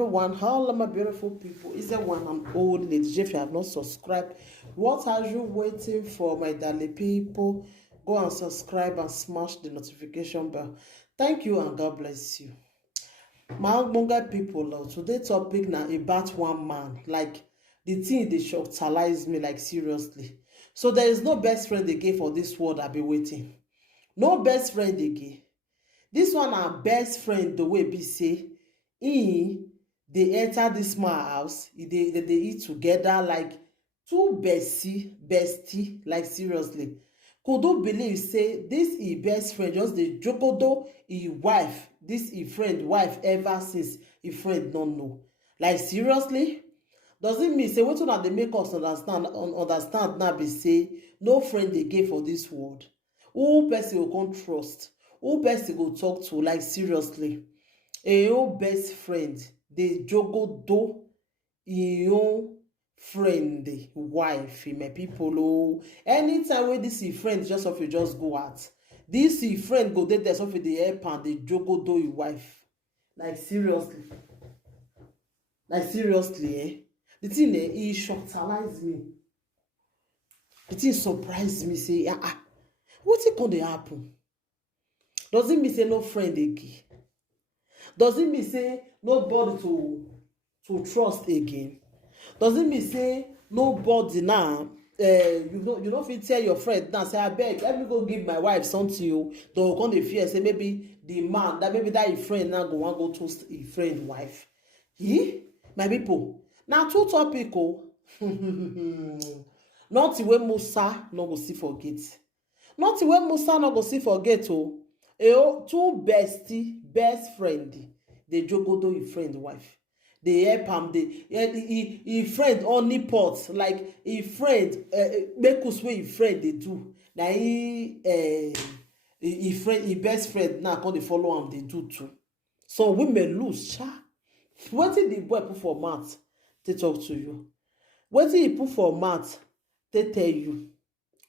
everyone, hello my beautiful people. Is there one and old lady? If you have not subscribed, what are you waiting for, my darling people? Go and subscribe and smash the notification bell. Thank you and God bless you. My ogbonge people, today topic now about one man. Like the thing they shocktalize me, like seriously. So there is no best friend again for this world. I be waiting. No best friend again. This one our best friend the way be say they enter this man house, they eat together like two bestie, like seriously. Could you believe say this e best friend just the jokodo e wife, this e friend wife ever since e friend don't know. Like seriously? Doesn't mean say wetin una dey make us understand now be say no friend again for this world. Who person go come trust? Who person go talk to? Like seriously, a own best friend dey jogodo e own friend wife, my people. Oh, anytime wey this e friend just of you just go out, this e friend go dey there so dey help and dey jogodo e wife. Like seriously, the thing e shocktalize me. The thing surprise me say wetin come dey happen? Does it mean say no friend again? Does it mean say nobody to trust again? Does it mean say nobody now you don't fit tell your friend now say abeg let me go give my wife something o? They go come dey fear say maybe the man that maybe that your friend now go wan go toast your friend wife. My people, na two topic o. Nothing wey Musa no go see forget. Nothing wey Musa no go see forget o. Two best friend dey jogodo e friend wife. Dey help am, e friend only pot like e friend make us wey e friend dey do. Na e friend, e best friend now come dey follow am dey do too. So women lose sha. Wetin the boy put for mouth to talk to you? Wetin he put for mouth to tell you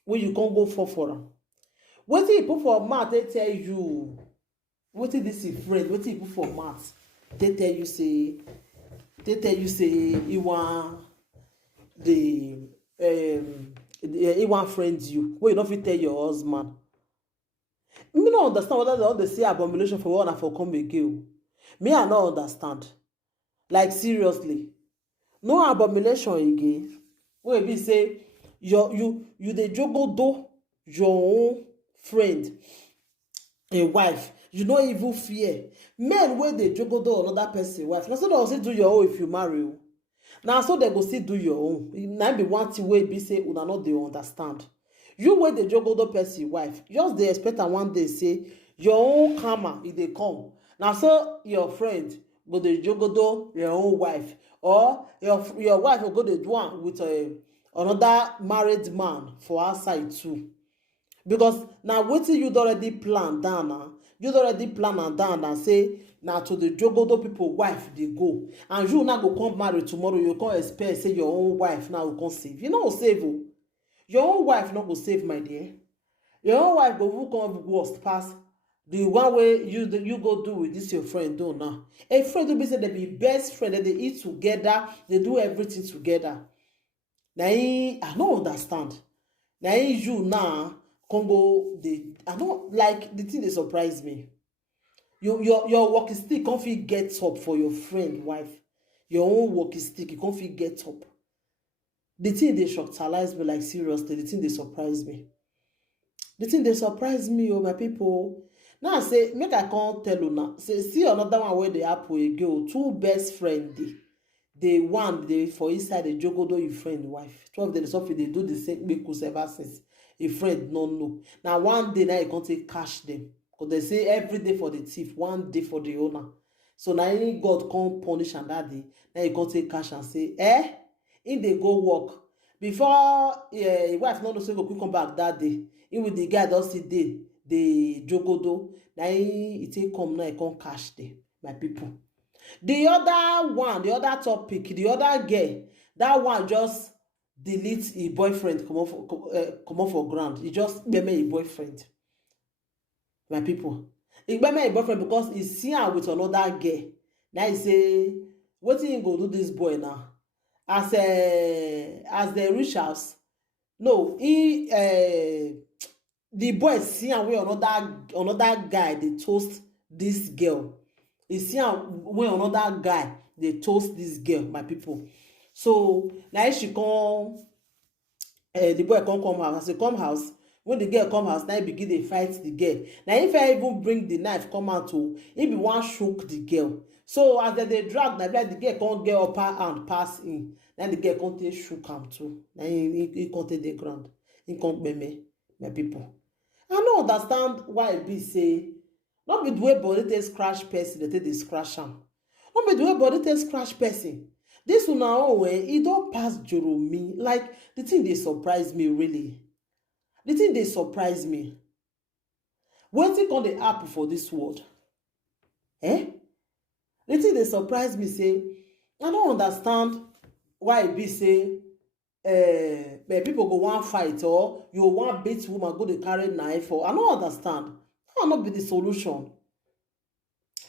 when you can't go for am? Wetin he put for mouth to tell you? Wetin this e friend? Wetin he put for mouth to tell you say he want he want friend you wey you no fit tell your husband? Me no understand whether they all dey say abomination for one and for come again. Me I no understand. Like seriously, no abomination again. Wey be say you dey jogodo your own friend a wife. You no even fear men wey dey jogodo another person wife. Na so they go still do your own if you marry o. Na so they go still do your own. Na be one thing wey be say una no dey understand. You wey dey jogodo person wife, just dey expect am one day say your own karma e dey come. Na so your friend go dey jogodo your own wife, or your wife go go dey do am with another married man for outside too. Because na wetin you don already plan down now. You don already plan am down and say na to the jogodo people wife dey go, and you now go come marry tomorrow. You come expect say your own wife now go come save. You no go save o. Your own wife no go save, my dear. Your own wife go even come worst pass the one way you go do with this your friend do now. A friend will be say they be best friend, that they eat together, they do everything together. Now I don't understand. Now you now Congo I don't like the thing they surprise me. Your walking stick can't fit get up for your friend wife. Your own walking stick you can't fit get up. The thing they shocktalize me, like seriously. The thing they surprise me. The thing they surprise me, oh my people. Now I say make I can't tell you now. Say see another one where they happen again. Two best friend they one they for inside the jogodo your friend wife. 12 days of they do the same make us ever since a friend no know. Now one day now you can't take cash them. Because they say every day for the thief, one day for the owner. So now God can't punish and that day. Now you can't take cash and say, in they go work. Before your wife no know say go quick come back that day. In with the guy don't see the jogodo. Now he take come now he can't cash them, my people. The other one, the other topic, the other girl, that one just delete his boyfriend come off for ground. He just meme his boyfriend. My people. He meme his boyfriend because he see her with another girl. Now he say wetin he go do this boy now? As they reach house, no, the boy see am wey another guy dey toast this girl. He see am wey another guy dey toast this girl, my people. So na she come, the boy come house. As he come house, when the girl come house, now he begin dey fight the girl. Now if I even bring the knife come out, he be one shook the girl. So as they drag, now like the girl can't get upper hand pass in. Then the girl can't take shook am too. Then he can't take the ground. He can't me, my people. I don't understand why it be say not be the way body take scratch person, they take the scratch am. Not be the way body take scratch person. This one now way it don't pass Joromi. Like the thing they surprise me really. The thing they surprise me. Wetin come dey happen for this world? Eh? The thing they surprise me say, I don't understand why it be say people go one fight or you want beat woman go to carry knife or I don't understand. That will not be the solution.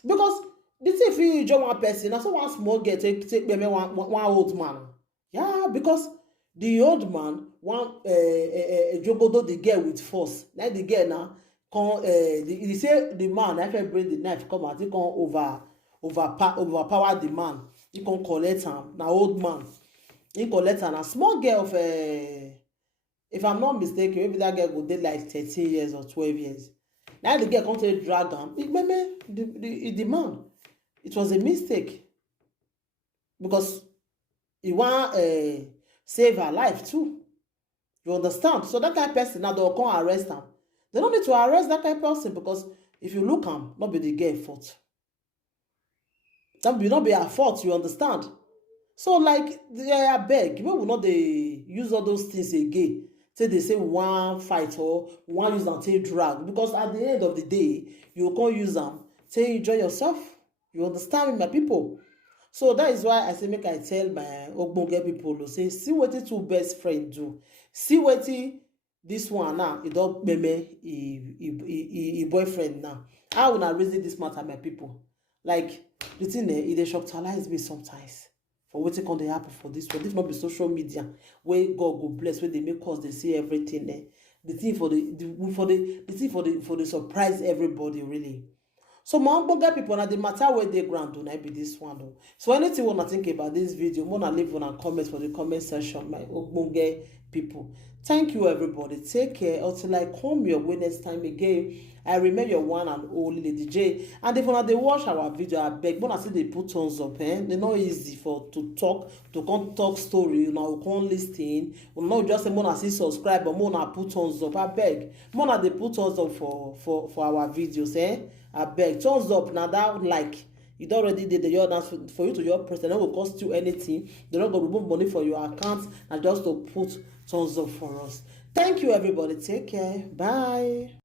Because the thing if you join one person, that's one small girl take maybe one old man. Yeah, because the old man want jogodo the girl with force. Now the girl now come he say the man if I bring the knife come out, he come overpower the man. He can collect him. Now old man. He collect him. A small girl of if I'm not mistaken, maybe that girl go date like 13 years or 12 years. Now the girl come to drag him. The man. It was a mistake. Because he want save her life too. You understand? So that kind of person now they'll come arrest him. They don't need to arrest that kind of person because if you look him, not be the girl fault. That will not be her fault, you understand? So like I beg, we will not they use all those things again. Say they say one fight or one use and take drag. Because at the end of the day, you can't use them. Say enjoy yourself. You understand me, my people? So that is why I say make I tell my ogbonge people, say, see what the two best friends do. See what this one now, he don't meme he boyfriend now. How will I reason this matter, my people? Like the thing it dey shocktalize me sometimes. For wetin come dey happen for this one. If not be social media, where God go bless, where they make us they see everything there. The thing for the surprise everybody really. So my ogbonge people now the matter where they ground do not be this one though. So anything wanna think about this video, wanna leave on a comment for the comment section, my ogbonge people. Thank you everybody. Take care until I come your way next time again. I remember your one and only Lady J. And if they watch our video, I beg, when I see they put thumbs up, they're not easy to come talk story, you know, come listen. Well, not just when I see subscribe, but more put thumbs up. I beg, more they put thumbs up for our videos, I beg, thumbs up now that like. You already did the order for you to your person. It will cost you anything. They're not going to remove money for your account and just to put thumbs up for us. Thank you, everybody. Take care. Bye.